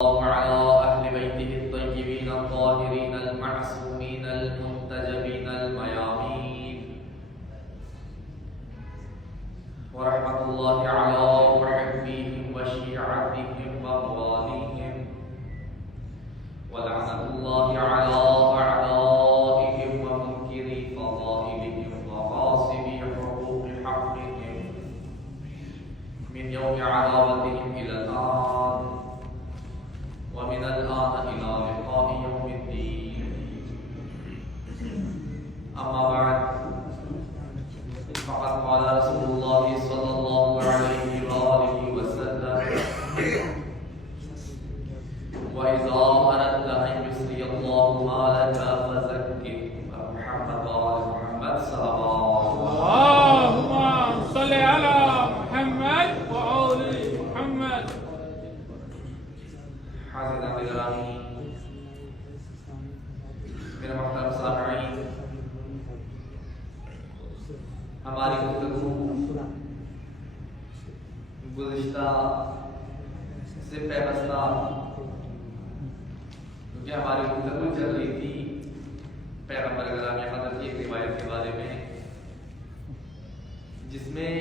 وعلى أهل بيته الطيبين الطاهرين المعصومين المنتجبين الميامين ورحمة الله على محبيهم وشيعتهم ومواليهم ولعنة الله على أعدائهم ومنكري فضائلهم وغاصبي حقوق حقهم من يوم عداوتهم إلى الآن ومن الآن إلى لقاء يوم الدين. أما بعد فقد قال رسول الله صلى الله عليه وآله وسلم: وإذا أردت أن يسري الله مالك فزكه محمد وآل محمد صلى الله اللهم صل على محمد وآل محمد. حاضرین گرامی، میرے محترم سامعین، ہماری گفتگو گزشتہ سے پیوستہ کیونکہ ہماری گفتگو چل رہی تھی پیغمبر گرامی حضرت کی ایک روایت کے بارے میں، جس میں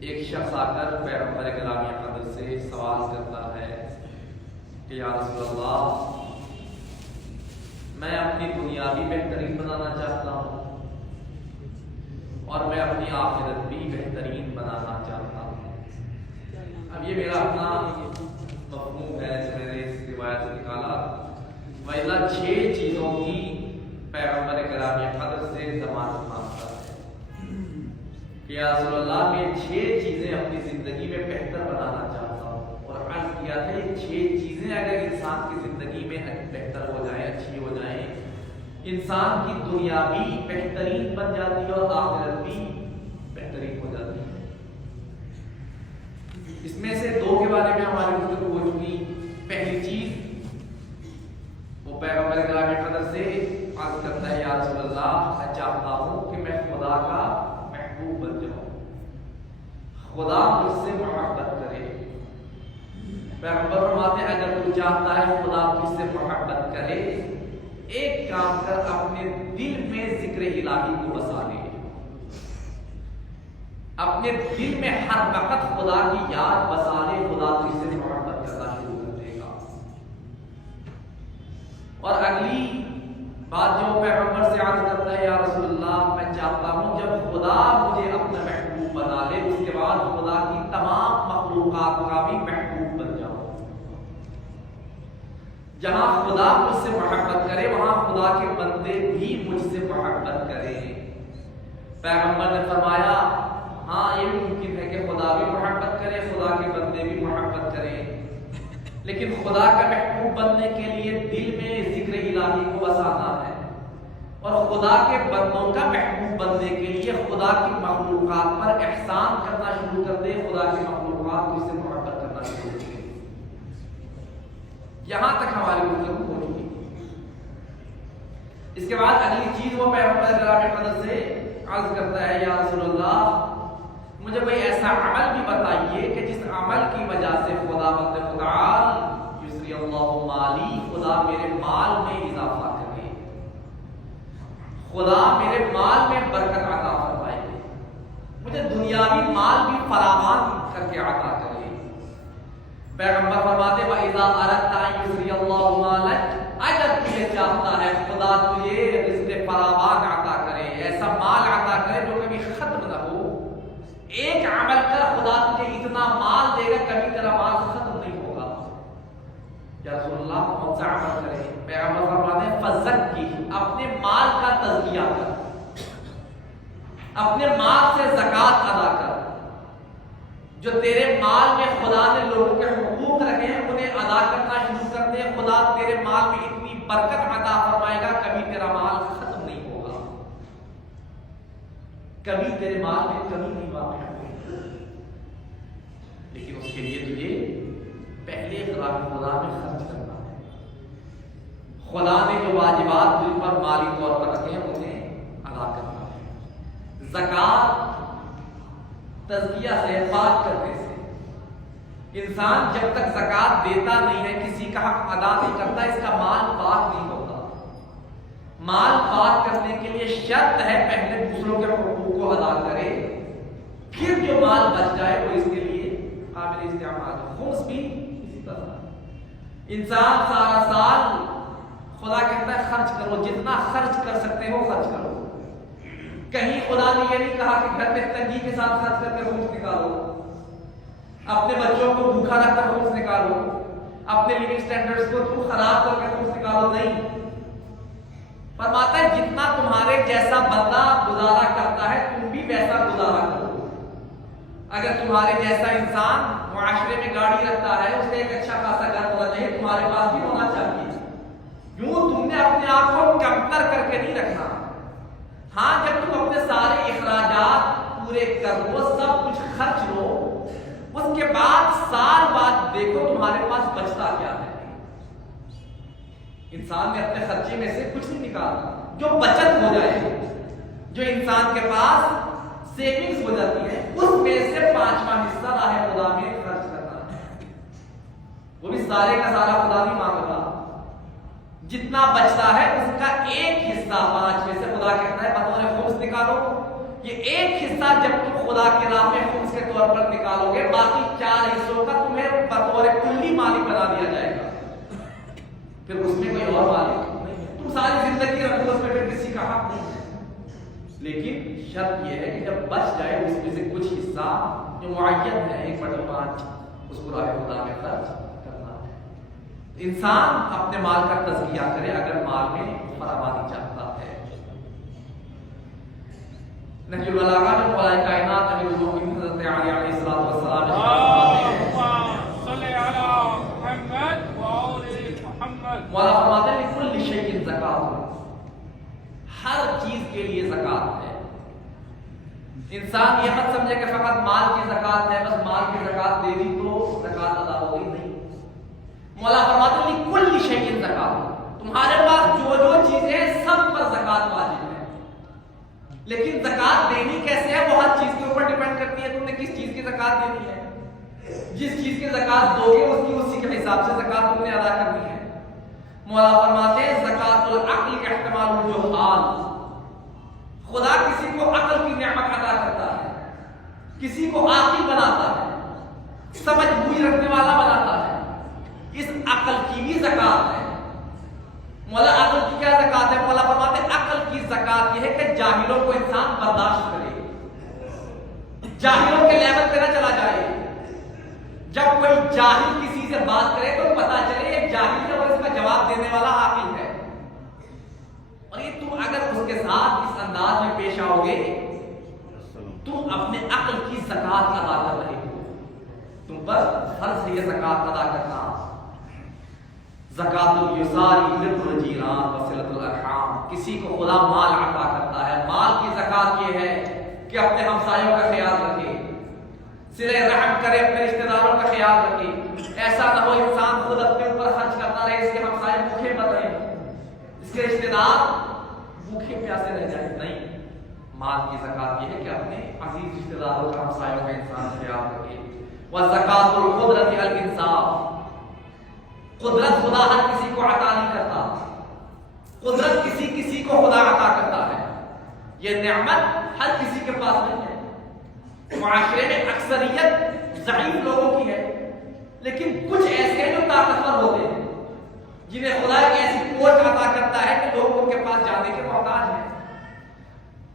ایک شخص آ کر پیغمبر گرامی حضرت سے سوال کرتا ہے کہ یا رسول اللہ، میں اپنی دنیا بھی بہترین بنانا چاہتا ہوں اور میں اپنی آخرت بھی بہترین بنانا چاہتا ہوں. اب یہ میرا اپنا مفہوم ہے جو میں نے اس روایت سے نکالا. ویلا 6 چیزوں کی پیغمبر گرامی حضرت سے ضمانت مانگتا ہے کہ یا رسول اللہ، میں 6 چیزیں اپنی زندگی میں بہتر بنانا چاہتا ہوں. اور عرض کیا تھا یہ 6 چیزیں اگر انسان کی زندگی میں بہتر ہو جائیں، اچھی ہو جائیں، انسان کی دنیا بھی بہترین بن جاتی ہے اور آخرت بھی بہترین ہو جاتی ہے. اس میں سے 2 کے بارے میں ہماری گفتگو ہو چکی. پہلی چیز وہ پیغمبر گرامی حضرت سے عرض کرتا ہے یا رسول اللہ، میں چاہتا ہوں کہ میں خدا کا محبوب بن جاؤں، خدا مجھ سے محبت کرے. پیغمبر فرماتے ہیں اگر تو چاہتا ہے خدا تجھ سے محبت کرے، ایک کام کر، اپنے دل میں ذکر الہی کو بسا لے. اپنے دل میں ہر وقت خدا کی یاد بسا لے، خدا تجھ سے محبت کرنا شروع کر دے گا. اور اگلی بات جو پیغمبر سے عرض کرتا ہے یا رسول اللہ، میں چاہتا ہوں جب خدا مجھے اپنا محبوب بنا لے، اس کے بعد خدا کی تمام مخلوقات کا بھی محبوب بن جاؤں. جہاں خدا مجھ سے محبت کرے وہاں خدا کے بندے بھی مجھ سے محبت کریں. پیغمبر نے فرمایا ہاں یہ بھی ممکن ہے کہ خدا بھی محبت کرے، خدا کے بندے بھی محبت کریں، لیکن خدا کا محبوب بننے کے لیے دل میں ذکر الہی کو بسانا ہے، اور خدا کے بندوں کا محبوب بننے کے لیے خدا کی مخلوقات پر احسان کرنا شروع کر دے، خدا کی مخلوقات اس سے محبت کرنا شروع کر دے. یہاں تک ہماری گفتگو ہو چکی. اس کے بعد اگلی چیز وہ پیغمبر گرامی حضرت سے عرض کرتا ہے یا رسول اللہ، مجھے کوئی ایسا عمل بھی بتائیے کہ جس عمل کی وجہ سے خدا بند متعال یسری اللہ مالی، خدا میرے مال میں اضافہ کرے، خدا میرے مال میں برکت عطا فرمائے، مجھے دنیاوی مال بھی فراوان کر کے عطا کرے. پیغمبر فرماتے وَإِذَا أَرَدْتَ أَن يُسْرِيَ اللَّهُ مَالَكَ، اگر تو یہ چاہتا ہے خدا تجھے رزق فراوان عطا کرے، ایسا مال عطا کرے جو کبھی ختم نہ ہو، ایک عمل کر خدا تجھے اتنا مال دے گا کبھی تیرا مال ختم نہیں ہوگا. یا رسول اللہ کون سا عمل کرے؟ پیغمبر فرماتے ہیں فزکی، اپنے مال کا تزکیہ کر، اپنے مال سے زکوٰۃ ادا کر. جو تیرے مال میں خدا نے لوگوں کے حقوق رکھے ہیں انہیں ادا کرنا شروع کر دے، خدا تیرے مال میں اتنی برکت عطا فرمائے گا کبھی تیرا مال ختم نہیں ہوگا، کبھی تیرے مال میں کمی نہیں واقع ہوگی. لیکن اس کے لیے تجھے پہلے خدا میں خرچ کرنا ہے. خدا نے جو واجبات دل پر مالی طور پر رکھے ہیں انہیں ادا کرنا ہے. زکوٰۃ تزکیہ سے، پاک کرنے سے، انسان جب تک زکات دیتا نہیں ہے، کسی کا حق ادا نہیں کرتا، اس کا مال پاک نہیں ہوتا۔ مال پاک کرنے کے لیے شرط ہے پہلے دوسروں کے حقوق کو ادا کرے، پھر جو مال بچ جائے وہ اس کے لیے قابل استعمال ہو۔ خمس بھی اسی طرح، انسان سارا سال خدا کہتا ہے خرچ کرو، جتنا خرچ کر سکتے ہو خرچ کرو۔ کہیں خدا نے یہ نہیں کہا کہ گھر میں تنگی کے ساتھ خرچ کر کے خمس نکالو، اپنے بچوں کو بھوکا رکھ کر خمس نکالو، اپنے لیونگ سٹینڈرڈز کو تم خراب کر کے خمس نکالو، نہیں۔ فرماتا ہے جتنا تمہارے جیسا بندہ گزارا کرتا ہے تم بھی ویسا گزارا کرو۔ اگر تمہارے جیسا انسان معاشرے میں گاڑی رکھتا ہے، اسے ایک اچھا خاصا گھر ہونا چاہیے، تمہارے پاس بھی ہونا چاہیے۔ یوں تم نے اپنے آپ کو کمتر کر کے نہیں رکھنا۔ ہاں، جب تم اپنے سارے اخراجات پورے کر لو، سب کچھ خرچ لو، اس کے بعد سال بعد دیکھو تمہارے پاس بچتا کیا ہے۔ انسان نے اپنے خرچے میں سے کچھ نہیں نکالا، جو بچت ہو جائے، جو انسان کے پاس سیونگز ہو جاتی ہے، اس میں سے 5واں حصہ راہ خدا میں خرچ کرنا ہے۔ وہ بھی سارے کا سارا خدا نہیں مانگتا، جتنا بچتا ہے اس کا ایک حصہ 5 میں سے خدا کہتا ہے بطور خمس نکالو۔ یہ ایک حصہ جب تم خدا کے راہ میں خمس کے طور پر نکالو گے، باقی 4 حصوں کا تمہیں بطور کلی مالک بنا دیا جائے گا، پھر اس میں کوئی اور مالک نہیں ہے۔ تم ساری زندگی رکھو، اس میں پھر کسی کا حق نہیں ہے۔ لیکن شرط یہ ہے کہ جب بچ جائے اس میں سے کچھ حصہ جو معین ہے 1/5 اس کو راہ خدا میں خرچ کرنا ہے۔ انسان اپنے مال کا تزکیہ کرے اگر مال میں فراوانی چاہتا ہے۔ نہج البلاغہ میں مولا کائنات امیر المومنین حضرت علی علیہ السلام مولا فرماتے ہیں لکل شیء زکات، ہر چیز کے لیے زکات ہے۔ انسان یہ مت سمجھے کہ فقط مال کی زکات ہے، بس مال کی زکات دے دی تو زکات ادا ہو گئی، نہیں۔ مولا فرماتے ہیں لکل شیء زکات، تمہارے پاس جو جو چیزیں ہیں سب پر زکات واجب ہے، لیکن زکات دینی کیسے ہے وہ ہر چیز کے اوپر ڈیپینڈ کرتی ہے تم نے کس چیز کی زکات دینی ہے۔ جس چیز کی زکات دو گے اس کی اسی کے حساب سے زکات تم نے ادا کرنی ہے۔ مولا فرماتے ہیں زکات العقل احتمال الجہال، خدا کسی کو عقل کی نعمت عطا کرتا ہے، کسی کو عاقل بناتا ہے، سمجھ بوجھ رکھنے والا بناتا ہے، اس عقل کی بھی زکات ہے۔ مولا عقل کی کیا زکات ہے؟ مولا فرماتے ہیں عقل کی زکات یہ ہے کہ جاہلوں کو انسان برداشت کرے، جاہلوں کے لیول پہ نہ چلا جائے۔ جب کوئی جاہل کسی سے بات کرے تو پتا چلے یہ جاہل ہے اور اس کا جواب دینے والا عاقل ہے، اور یہ تم اگر اس کے ساتھ اس انداز میں پیش آؤ گے تم اپنے عقل کی زکات ادا کر رہے ہو، تم پر فرض ہے یہ زکات ادا کرنا۔ زکات الیساری بر الجیران وصلۃ الارحام، کسی کو خدا مال عطا کرتا ہے، مال کی زکات یہ ہے کہ اپنے ہمسایوں کا خیال رکھے، صلہ رحم کرے، اپنے رشتہ داروں کا خیال رکھے۔ ایسا نہ ہو انسان خود اپنے اوپر خرچ کرتا رہے، اس کے ہمسائے بھوکے مر رہے ہیں، اس کے رشتہ دار بھوکے پیاسے رہ جائیں، نہیں۔ مال کی زکات یہ ہے کہ اپنے عزیز رشتہ داروں کا ہمسایوں کا انسان خیال رکھے۔ وزکات القدرت الانصاف، قدرت خدا ہر کسی کو عطا نہیں کرتا، قدرت کسی کو خدا عطا کرتا ہے، یہ نعمت ہر کسی کے پاس نہیں ہے۔ معاشرے میں اکثریت ضعیف لوگوں کی ہے، لیکن کچھ ایسے جو طاقتور ہوتے ہیں جنہیں خدا ایک ایسی قوت عطا کرتا ہے کہ لوگ ان کے پاس جانے کے محتاج ہیں۔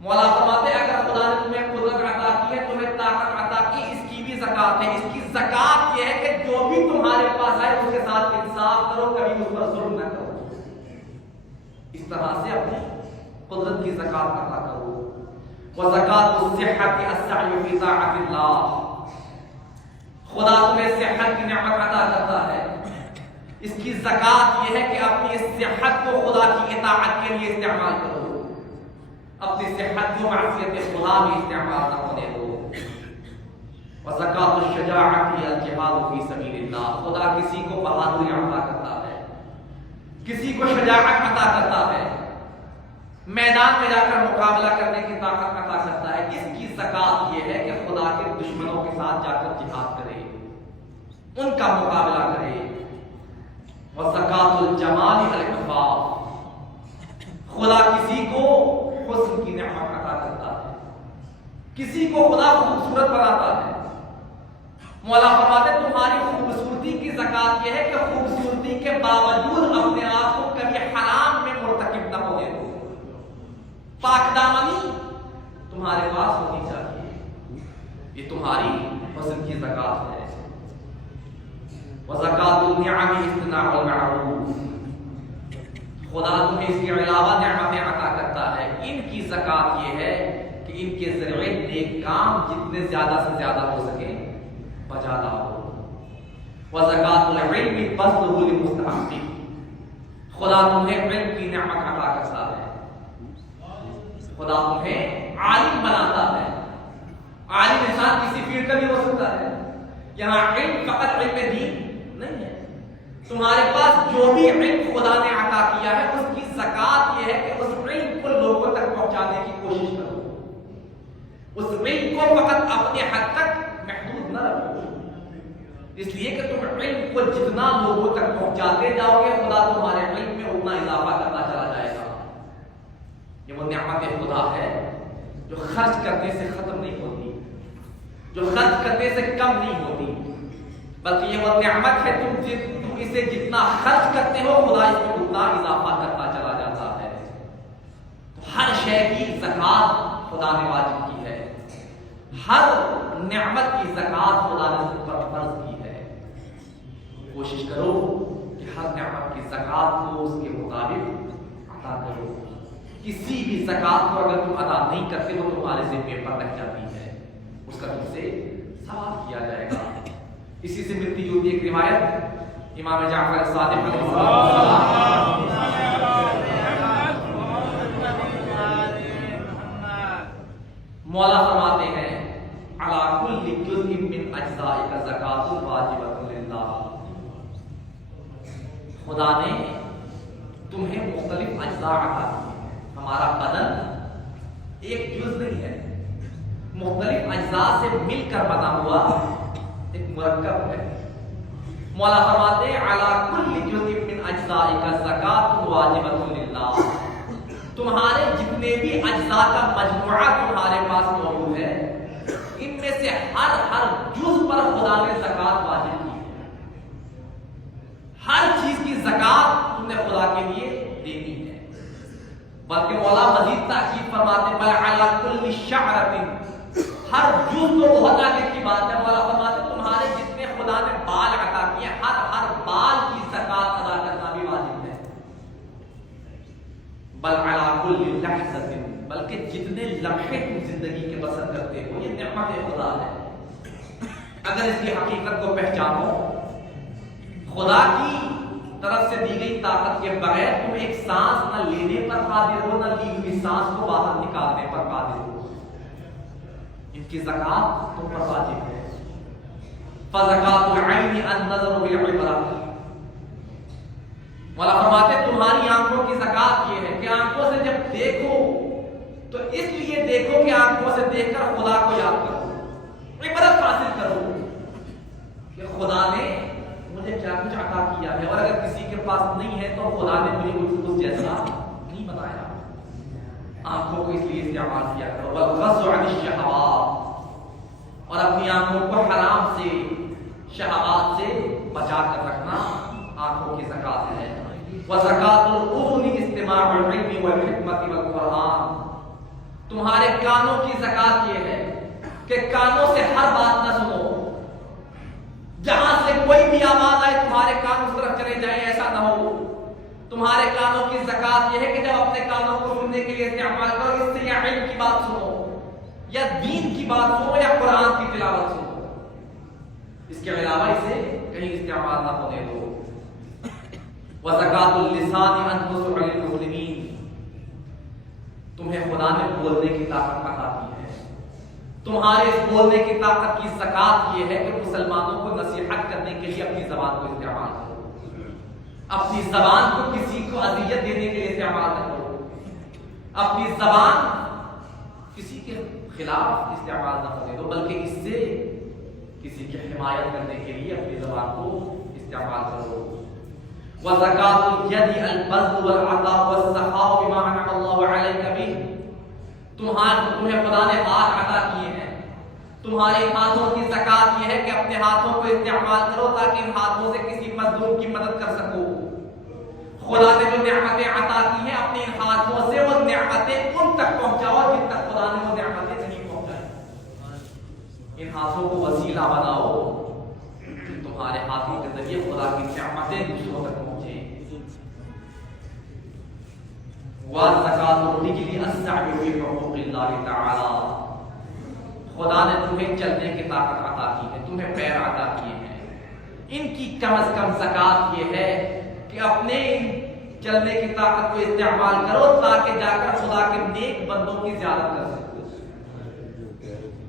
مولا فرماتے ہیں اگر خدا نے تمہیں قدرت عطا کی ہے، تمہیں طاقت عطا کی، اس کی بھی زکات ہے۔ اس کی زکات یہ ہے کہ جو بھی تمہارے پاس آئے اس کے ساتھ انصاف کرو، کبھی اس پر ظلم نہ کرو، اس طرح سے اپنی قدرت کی زکات عطا کرو۔ وزکات الصحت السعی فی طاعت اللہ، خدا تمہیں صحت کی نعمت عطا کرتا ہے، اس کی زکات یہ ہے کہ اپنی اس صحت کو خدا کی اطاعت کے لیے استعمال کرو، اپنی صحت کو معصیت خدا میں استعمال نہ ہونے دو۔ وزکات الشجاعت الجہاد فی سبیل اللہ، خدا کسی کو بہادری عطا کرتا ہے، کسی کو شجاعت عطا کرتا ہے، میدان میں جا کر مقابلہ کرنے کی طاقت عطا کرتا ہے۔ اس کی زکات یہ ہے کہ خدا کے دشمنوں کے ساتھ جا کر جہاد کرے، ان کا مقابلہ کرے۔ وزکات الجمال العفاف، خدا کسی کو حسن کی نعمت عطا کرتا ہے، کسی کو خدا خوبصورت بناتا ہے۔ مولا فرماتے تمہاری خوبصورتی کی زکات یہ ہے کہ خوبصورتی کے باوجود اپنے آپ کو کبھی حرام میں مرتکب نہ ہونے دو۔ پاک دامنی تمہارے پاس ہونی چاہیے، یہ تمہاری حسن کی زکات ہے۔ وزکات النعم اصطناع المعروف، خدا تمہیں اس کے علاوہ نعمتیں عطا کرتا ہے، ان کی زکات یہ ہے کہ ان کے ذریعے نیک کام جتنے زیادہ سے زیادہ ہو سکے بجا لاؤ۔ وزکات العلم بذلہ للمستحق، خدا تمہیں علم کی نعمت عطا کرتا ہے، خدا تمہیں عالم بناتا ہے۔ عالم انسان کسی فیلڈ کا بھی ہو سکتا ہے، یہاں علم فقط علم دین نہیں ہے، تمہارے پاس جو بھی علم خدا نے عطا کیا ہے اس کی زکات یہ ہے کہ اس علم کو لوگوں تک پہنچانے کی کوشش کرو، اس علم کو فقط اپنے حد تک محدود نہ رکھو، اس لیے کہ تم علم کو جتنا لوگوں تک پہنچاتے جاؤ گے خدا تمہارے علم میں اتنا اضافہ کرتا چلا جائے گا۔ یہ وہ نعمت خدا ہے جو خرچ کرنے سے ختم نہیں ہوتی، جو خرچ کرنے سے کم نہیں ہوتی، بلکہ یہ وہ نعمت ہے تم اسے جتنا خرچ کرتے ہو خدا اس میں اتنا اضافہ کرتا چلا جاتا ہے۔ تو ہر شے کی زکات خدا نے واجب کی ہے، ہر نعمت کی زکات خدا نے تم پر فرض کی ہے۔ کوشش کرو کہ ہر نعمت کی زکات کو اس کے مطابق عطا کرو، کسی بھی زکات کو اگر تم ادا نہیں کرتے وہ تمہارے ذمے پر رہ جاتی ہے، اس کا تم سے سوال کیا جائے گا۔ اسی سے ملتی جلتی ایک روایت امام جعفر صادق علیہ السلام مولا فرماتے ہیں علی کل جزء من اجزائک زکات واجبۃ للہ، خدا نے تمہیں مختلف اجزاء عطا کیے ہیں۔ ہمارا بدن ایک جز نہیں ہے، مختلف اجزاء سے مل کر بنا ہوا ایک مرکب ہے۔ مولا فرماتے ہیں علی کل جزء من اجزائک زکات واجبۃ للہ، تمہارے جتنے بھی اجزاء کا مجموعہ تمہارے پاس موجود ہے ان میں سے ہر جز پر خدا نے زکات واجب کی ہے، ہر چیز کی زکات تم نے خدا کے لیے دینی ہے۔ بلکہ مولا مزید تاکید فرماتے ہیں بل علی کل شعرۃ، ہر جز تو بہت آگے کی بات ہے، مولا فرماتے ہیں تمہارے جتنے خدا نے بال عطا کیے ہر بال کی زکات ادا کرنا بھی واجب ہے۔ بل علی کل لحظۃ، بلکہ جتنے لمحے تم زندگی کے بسر کرتے ہو یہ نعمت خدا ہے۔ اگر اس کی حقیقت کو پہچانو، خدا کی طرف سے دی گئی طاقت کے بغیر تم ایک سانس نہ لینے پر قادر ہو، نہ لی ہوئی سانس کو باہر نکالنے پر قادر ہو، ان کی زکات تم پر واجب ہے۔ فزکات العین النظر بالعبرہ، مولا فرماتے تمہاری آنکھوں کی زکات یہ ہے کہ آنکھوں سے جب دیکھو تو اس لیے دیکھو کہ آنکھوں سے دیکھ کر خدا کو یاد کرو، عبرت حاصل کرو کہ خدا نے مجھے کیا کچھ عطا کیا ہے، اور اگر کسی کے پاس نہیں ہے تو خدا نے مجھے اس جیسا نہیں بنایا۔ آنکھوں کو اس لیے استعمال کیا کرو، والغض عن الشہوات، اور اپنی آنکھوں کو حرام سے شہوات سے بچا کر رکھنا آنکھوں کی زکات ہے۔ وزکات الاذن استماع العلم والحکمت والقرآن، تمہارے کانوں کی زکات یہ ہے کہ کانوں سے ہر بات نہ سنو، جہاں سے کوئی بھی آواز آئے تمہارے کان اس طرف چلے جائیں، ایسا نہ ہو۔ تمہارے کانوں کی زکات یہ ہے کہ جب اپنے کانوں کو سننے کے لیے استعمال کرو اس سے یا علم کی بات سنو، یا دین کی بات سنو، یا قرآن کی تلاوت سنو، اس کے علاوہ اسے کہیں استعمال نہ ہونے دو۔ وزکات اللسان ان تصع للمسلمین، تمہیں خدا نے بولنے کی طاقت عطا کی ہے، تمہارے اس بولنے کی طاقت کی زکات یہ ہے کہ مسلمانوں کو نصیحت کرنے کے لیے اپنی زبان کو استعمال کرو، اپنی زبان کو کسی کو اذیت دینے کے لیے استعمال نہ کرو، اپنی زبان کسی کے خلاف استعمال نہ ہونے دو، بلکہ اس سے کسی کی حمایت کرنے کے لیے اپنی زبان کو استعمال کرو. وَزَكَاةُ الْيَدِ الْبَذْلُ وَالْعَطَاءُ وَالسَّخَاءُ بِمَا أَنْعَمَ اللَّهُ عَلَيْكَ بِهِ. تمہیں خدا نے ہاتھ عطا کیے ہیں، تمہارے ہاتھوں کی زکات یہ ہے کہ اپنے ہاتھوں کو استعمال کرو تاکہ ان ہاتھوں سے کسی مظلوم کی مدد کر سکو. خدا نے جو نعمتیں عطا کی ہیں اپنے ان ہاتھوں سے وہ نعمتیں ان تک پہنچاؤ جن تک خدا نے وہ نعمتیں نہیں پہنچائی. ان ہاتھوں کو وسیلہ بناؤ کہ تمہارے ہاتھوں کے ذریعے خدا کی نعمتیں دوسروں تک پہنچیں. وَالزَّكَاةُ الرِّجْلِ السَّعْيُ فِي حُقُوقِ اللَّهِ تَعَالَى. خدا نے تمہیں چلنے کی طاقت عطا کی ہے، تمہیں پیر عطا کیے ہیں. ان کی کم از کم زکات یہ ہے کہ اپنے چلنے کی طاقت کو استعمال کرو تاکہ جا کر خدا کے نیک بندوں کی زیارت کر سکو.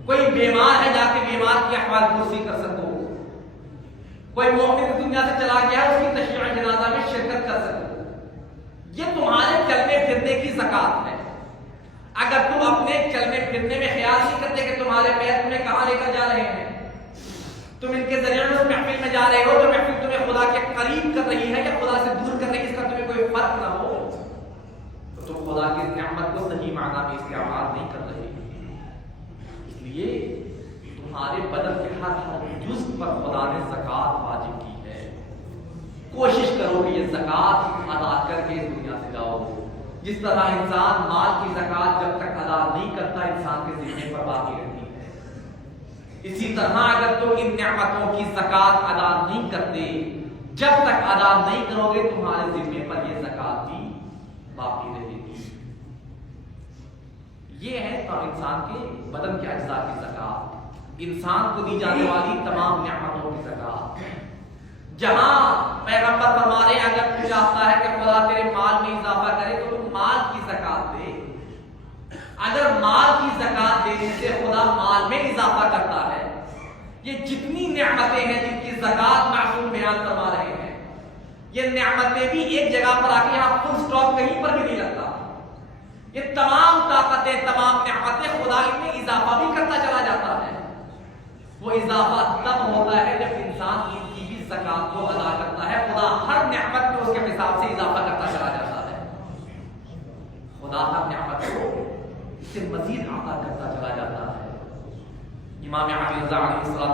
کوئی بیمار ہے جا کے بیمار کی احوال پرسی کر سکو. کوئی مومن دنیا سے چلا گیا ہے اس کی تشییع جنازہ میں شرکت کر سکو. یہ تمہارے چلنے پھرنے کی زکات ہے. اگر تم اپنے چلنے پھرنے میں خیال نہیں کرتے کہ تمہارے پیر تمہیں کہاں لے کر جا رہے ہیں، تم ان کے ذریعے اس محفل میں جا رہے ہو جو محفل تمہیں خدا کے قریب کر رہی ہے یا خدا سے دور کر رہی ہے، اس کا تمہیں کوئی فرق نہ ہو تو تم خدا کی نعمت کو صحیح معنی میں استعمال نہیں کر رہے. اس لیے تمہارے بدن کے ہر جزو پر خدا نے زکات واجب کی ہے. کوشش کرو کہ یہ زکات ادا کر کے اس دنیا سے جاؤ. جس طرح انسان مال کی زکات جب تک ادا نہیں کرتا انسان کے ذمے پر باقی رہتی ہے، اسی طرح اگر تم ان نعمتوں کی زکات ادا نہیں کرتے جب تک ادا نہیں کرو گے تمہارے ذمے پر یہ زکات بھی باقی رہے گی. یہ ہے تو انسان کے بدن کے اجزاء کی زکات، انسان کو دی جانے والی تمام نعمتوں کی زکات. جہاں پیغمبر فرما رہے ہیں اگر تو چاہتا ہے کہ خدا تیرے مال میں اضافہ کرے تو تم مال کی زکات دے. اگر مال کی زکات دینے سے خدا مال میں اضافہ کرتا ہے، یہ جتنی نعمتیں ہیں جن کی زکات معصوم بیان فرما رہے ہیں، یہ نعمتیں بھی ایک جگہ پر آ کے یہاں فل سٹاپ کہیں پر بھی نہیں لگتا. یہ تمام طاقتیں تمام نعمتیں خدا ان میں اضافہ بھی کرتا چلا جاتا ہے. وہ اضافہ تب ہوتا ہے جب انسان ان کی بھی زکات کو ادا کرتا ہے. خدا ہر نعمت میں اس کے حساب سے اضافہ کرتا چلا جاتا ہے. خدا ہر نعمت کو اس سے مزید عطا کرتا چلا جاتا ہے. امام علی رضا علیہ السلام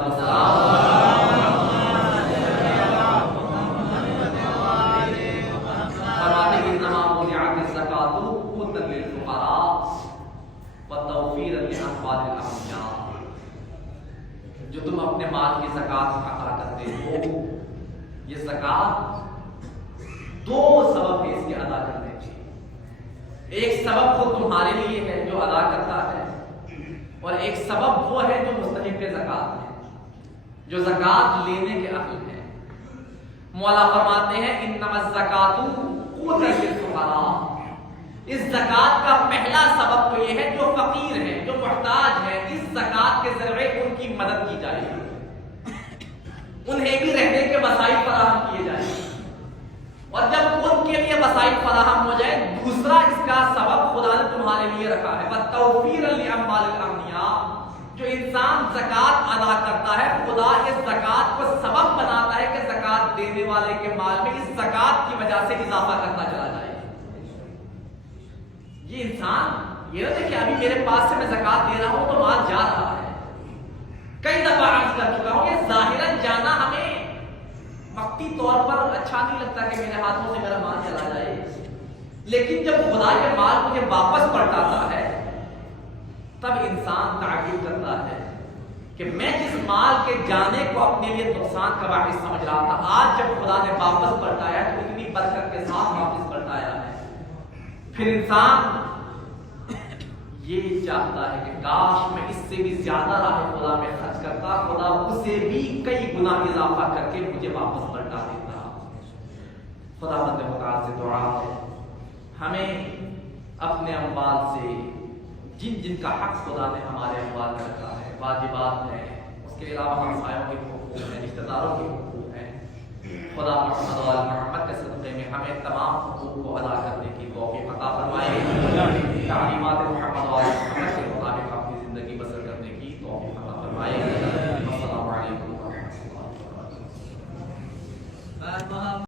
فرماتے ہیں انما وضعت الزکاۃ قوتا للفقراء وتوفیرا لاموال الاغنیاء. جو تم اپنے مال کی زکات عطا کرتے ہو، یہ زکات دو سبب ہے اس کے ادا کرنے کے. ایک سبب تو تمہارے لیے ہے جو ادا کرتا ہے، اور ایک سبب وہ ہے جو مستحق زکات ہے، جو زکات لینے کے اہل ہے. مولا فرماتے ہیں انما الزکات قوتا للفقراء. اس زکات کا پہلا سبب تو یہ ہے جو فقیر ہے، جو محتاج ہے، اس زکات کے ذریعے ان کی مدد کی جائے، انہیں بھی رہنے کے وسائل فراہم کیے جائیں. اور جب ان کے لیے وسائل فراہم ہو جائے، دوسرا اس کا سبب خدا نے تمہارے لیے رکھا ہے وَتَوْفِيرًا لِأَمْوَالِ الْأَغْنِيَاءِ. جو انسان زکات ادا کرتا ہے خدا اس زکات کو سبب بناتا ہے کہ زکات دینے والے کے مال میں اس زکات کی وجہ سے اضافہ کرتا چلا جائے. یہ انسان یہ نہ دیکھے ابھی میرے پاس سے میں زکات دے رہا ہوں تو مال جا رہا ہے. کئی دفعہ عرض کر چکا ہوں یہ ظاہراً جانا ہمیں وقتی طور پر اچھا نہیں لگتا کہ میرے ہاتھوں سے میرا مال چلا جائے، لیکن جب خدا کے مال مجھے واپس پلٹاتا ہے تب انسان تعجب کرتا ہے کہ میں جس مال کے جانے کو اپنے لیے نقصان کا باعث سمجھ رہا تھا، آج جب خدا نے واپس پلٹایا تو اتنی برکت کے ساتھ واپس پلٹایا ہے. پھر انسان یہ چاہتا ہے کہ کاش میں اس سے بھی زیادہ راہ خدا میں خرچ کرتا، خدا اسے بھی کئی گنا اضافہ کر کے مجھے واپس پلٹا دیتا. خدا بند متعال سے دعا ہے ہمیں اپنے اموال سے جن جن کا حق خدا نے ہمارے اموال میں رکھا ہے، واجبات ہیں، اس کے علاوہ ہمسایوں کے حقوق ہیں، رشتہ داروں کے حقوق ہیں، خدا محمد و آل محمد کے صدقے میں ہمیں تمام حقوق کو ادا کرنے کی توفیق عطا فرمائے. تعلیمات محمد و آل محمد